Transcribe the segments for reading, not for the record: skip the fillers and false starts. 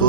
2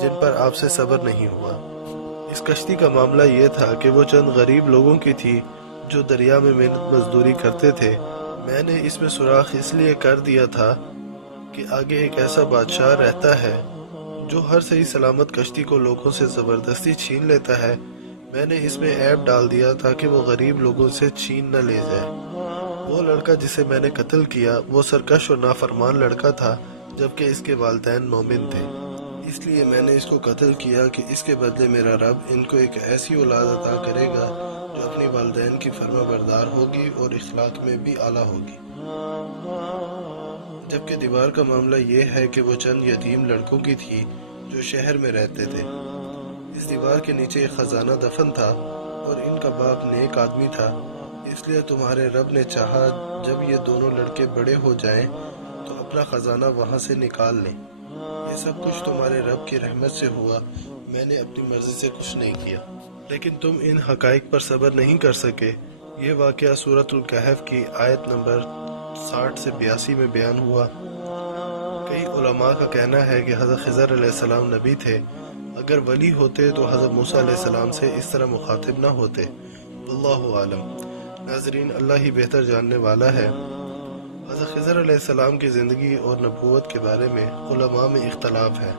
جن پر آپ سے صبر نہیں ہوا۔ اس کشتی کا معاملہ یہ تھا کہ وہ چند غریب لوگوں کی تھی جو دریا میں محنت مزدوری کرتے تھے۔ میں نے اس میں سوراخ اس لیے کر دیا تھا کہ آگے ایک ایسا بادشاہ رہتا ہے جو ہر صحیح سلامت کشتی کو لوگوں سے زبردستی چھین لیتا ہے۔ میں نے اس میں عیب ڈال دیا تاکہ وہ غریب لوگوں سے چھین نہ لے جائے۔ وہ لڑکا جسے میں نے قتل کیا وہ سرکش اور نافرمان لڑکا تھا، جبکہ اس کے والدین مومن تھے۔ اس لیے میں نے اس کو قتل کیا کہ اس کے بدلے میرا رب ان کو ایک ایسی اولاد عطا کرے گا جو اپنی والدین کی فرما بردار ہوگی اور اخلاق میں بھی اعلیٰ ہوگی۔ جبکہ دیوار کا معاملہ یہ ہے کہ وہ چند یتیم لڑکوں کی تھی جو شہر میں رہتے تھے۔ اس دیوار کے نیچے ایک خزانہ دفن تھا اور ان کا باپ نیک آدمی تھا، اس لیے تمہارے رب نے چاہا جب یہ دونوں لڑکے بڑے ہو جائیں تو اپنا خزانہ وہاں سے نکال لیں۔ یہ سب کچھ تمہارے رب کی رحمت سے ہوا، میں نے اپنی مرضی سے کچھ نہیں کیا۔ لیکن تم ان حقائق پر صبر نہیں کر سکے۔ یہ واقعہ سورۃ الکہف کی آیت نمبر 60 سے 82 میں بیان ہوا۔ کئی علماء کا کہنا ہے کہ حضرت خضر علیہ السلام نبی تھے، اگر ولی ہوتے تو حضرت موسیٰ علیہ السلام سے اس طرح مخاطب نہ ہوتے۔ واللہ عالم۔ ناظرین، اللہ ہی بہتر جاننے والا ہے۔ حضرت خضر علیہ السلام کی زندگی اور نبوت کے بارے میں علماء میں اختلاف ہے۔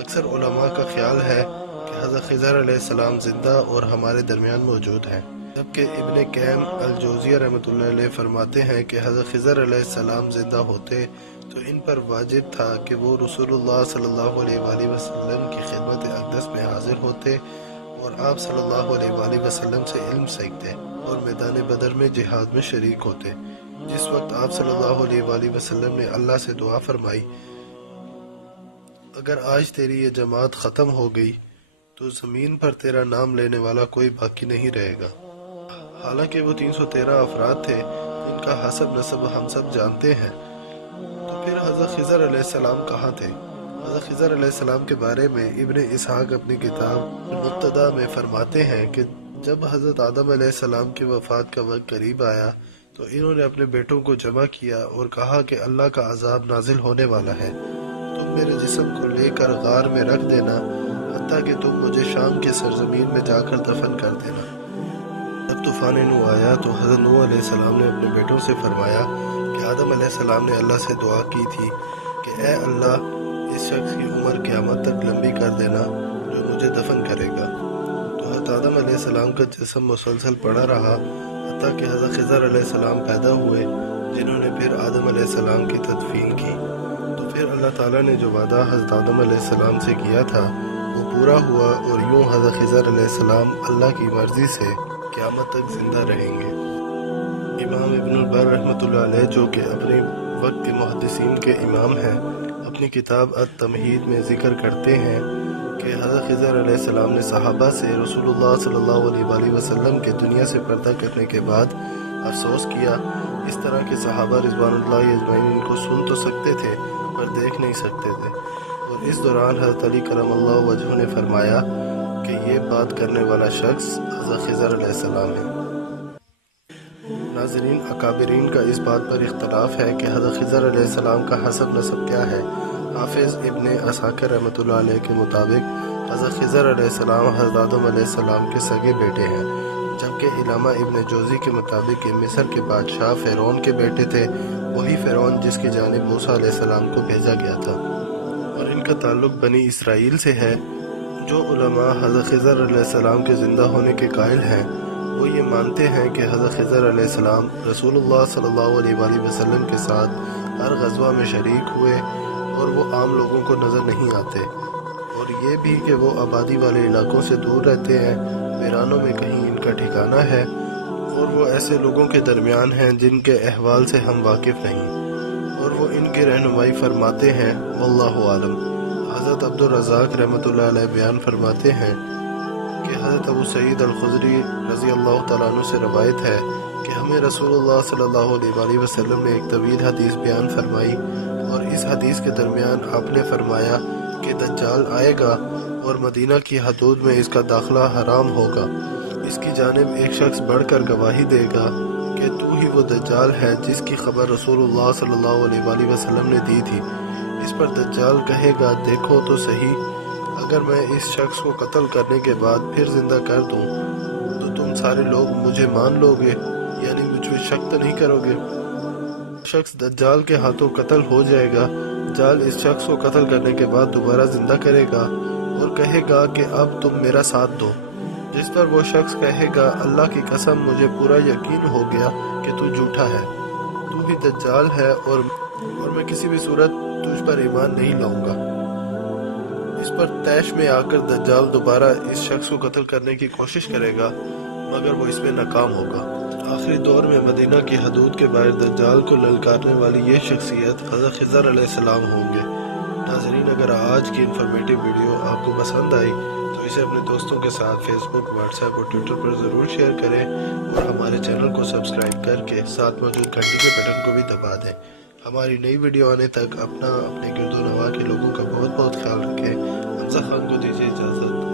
اکثر علماء کا خیال ہے کہ حضرت خضر علیہ السلام زندہ اور ہمارے درمیان موجود ہیں، جبکہ ابن قیم الجوزیہ رحمۃ اللہ علیہ فرماتے ہیں کہ حضرت خضر علیہ السلام زندہ ہوتے تو ان پر واجب تھا کہ وہ رسول اللہ صلی اللہ علیہ وآلہ وسلم کی خدمت اقدس میں حاضر ہوتے اور آپ صلی اللہ علیہ وآلہ وسلم سے علم سیکھتے اور میدان بدر میں جہاد میں شریک ہوتے۔ جس وقت آپ صلی اللہ علیہ وآلہ وسلم نے اللہ سے دعا فرمائی، اگر آج تیری یہ جماعت ختم ہو گئی تو زمین پر تیرا نام لینے والا کوئی باقی نہیں رہے گا۔ حالانکہ وہ 313 افراد تھے جن کا حسب نسب ہم سب جانتے ہیں، تو پھر حضرت خضر علیہ السلام کہاں تھے؟ حضرت خضر علیہ السلام کے بارے میں ابن اسحاق اپنی کتاب المبتدأ میں فرماتے ہیں کہ جب حضرت آدم علیہ السلام کی وفات کا وقت قریب آیا تو انہوں نے اپنے بیٹوں کو جمع کیا اور کہا کہ اللہ کا عذاب نازل ہونے والا ہے، تم میرے جسم کو لے کر غار میں رکھ دینا حتیٰ کہ تم مجھے شام کے سرزمین میں جا کر دفن کر دینا۔ جب طوفان نوح آیا تو حضرت نوح علیہ السلام نے اپنے بیٹوں سے فرمایا کہ آدم علیہ السلام نے اللہ سے دعا کی تھی کہ اے اللہ، اس شخص کی عمر قیامت تک لمبی کر دینا جو مجھے دفن کرے گا۔ تو حضرت آدم علیہ السلام کا جسم مسلسل پڑا رہا حتیٰ کہ حضرت خضر علیہ السلام پیدا ہوئے، جنہوں نے پھر آدم علیہ السلام کی تدفین کی۔ تو پھر اللہ تعالیٰ نے جو وعدہ حضرت آدم علیہ السلام سے کیا تھا وہ پورا ہوا، اور یوں حضرت خضر علیہ السلام اللہ کی مرضی سے قیامت تک زندہ رہیں گے۔ امام ابن البر رحمۃ اللہ علیہ، جو کہ اپنے وقت کے محدثین کے امام ہیں، اپنی کتاب التمہید میں ذکر کرتے ہیں کہ حضرت خضر علیہ السلام نے صحابہ سے رسول اللہ صلی اللہ علیہ وآلہ وسلم کے دنیا سے پردہ کرنے کے بعد افسوس کیا، اس طرح کے صحابہ رضوان اللہ اجمعین ان کو سن تو سکتے تھے پر دیکھ نہیں سکتے تھے، اور اس دوران حضرت علی کرم اللہ وجہہ نے فرمایا کہ یہ بات کرنے والا شخص حضرت خضر علیہ السلام ہے۔ ناظرین، اکابرین کا اس بات پر اختلاف ہے کہ حضرت خضر علیہ السلام کا حسب نسب کیا ہے۔ حافظ ابن عساکر رحمۃ اللہ علیہ کے مطابق حضرت خضر علیہ السلام حضرت آدم علیہ السلام کے سگے بیٹے ہیں، جبکہ علامہ ابن جوزی کے مطابق یہ مصر کے بادشاہ فرعون کے بیٹے تھے، وہی فرعون جس کی جانب موسیٰ علیہ السلام کو بھیجا گیا تھا، اور ان کا تعلق بنی اسرائیل سے ہے۔ جو علماء حضرت خضر علیہ السلام کے زندہ ہونے کے قائل ہیں وہ یہ مانتے ہیں کہ حضرت خضر علیہ السلام رسول اللہ صلی اللہ علیہ وآلہ وسلم کے ساتھ ہر غزوہ میں شریک ہوئے اور وہ عام لوگوں کو نظر نہیں آتے، اور یہ بھی کہ وہ آبادی والے علاقوں سے دور رہتے ہیں، ویرانوں میں کہیں ان کا ٹھکانہ ہے، اور وہ ایسے لوگوں کے درمیان ہیں جن کے احوال سے ہم واقف نہیں، اور وہ ان کی رہنمائی فرماتے ہیں۔ واللہ عالم۔ حضرت عبد الرزاق رحمۃ اللہ علیہ بیان فرماتے ہیں کہ حضرت ابو سعید الخدری رضی اللہ تعالیٰ عنہ سے روایت ہے کہ ہمیں رسول اللہ صلی اللہ علیہ وآلہ وسلم نے ایک طویل حدیث بیان فرمائی، اور اس حدیث کے درمیان آپ نے فرمایا کہ دجال آئے گا اور مدینہ کی حدود میں اس کا داخلہ حرام ہوگا، اس کی جانب ایک شخص بڑھ کر گواہی دے گا کہ تو ہی وہ دجال ہے جس کی خبر رسول اللہ صلی اللہ علیہ وآلہ وسلم نے دی تھی۔ اس پر دجال کہے گا دیکھو تو صحیح، اگر میں اس شخص کو قتل کرنے کے بعد پھر زندہ کر دوں تو تم سارے لوگ مجھے مان لو گے، یعنی مجھ پہ شک تو نہیں کرو گے۔ شخص دجال کے ہاتھوں قتل ہو جائے گا، دجال اس شخص کو قتل کرنے کے بعد دوبارہ زندہ کرے گا اور کہے گا کہ اب تم میرا ساتھ دو، جس پر وہ شخص کہے گا اللہ کی قسم مجھے پورا یقین ہو گیا کہ تو جھوٹا ہے، تو ہی دجال ہے اور میں کسی بھی صورت تجھ پر ایمان نہیں لاؤں گا۔ اس پر طیش میں آ کر دجال دوبارہ اس شخص کو قتل کرنے کی کوشش کرے گا، مگر وہ اس میں ناکام ہوگا۔ آخری دور میں مدینہ کی حدود کے باہر دجال کو للکارنے والی یہ شخصیت حضرت خضر علیہ السلام ہوں گے۔ ناظرین، اگر آج کی انفارمیٹیو ویڈیو آپ کو پسند آئی تو اسے اپنے دوستوں کے ساتھ فیس بک، واٹس ایپ اور ٹویٹر پر ضرور شیئر کریں اور ہمارے چینل کو سبسکرائب کر کے ساتھ موجود گھنٹی کے بٹن کو بھی دبا دیں۔ ہماری نئی ویڈیو آنے تک اپنے گرد و نواح کے لوگوں کا بہت بہت خیال رکھیں۔ حمزہ خان کو دیجیے اجازت۔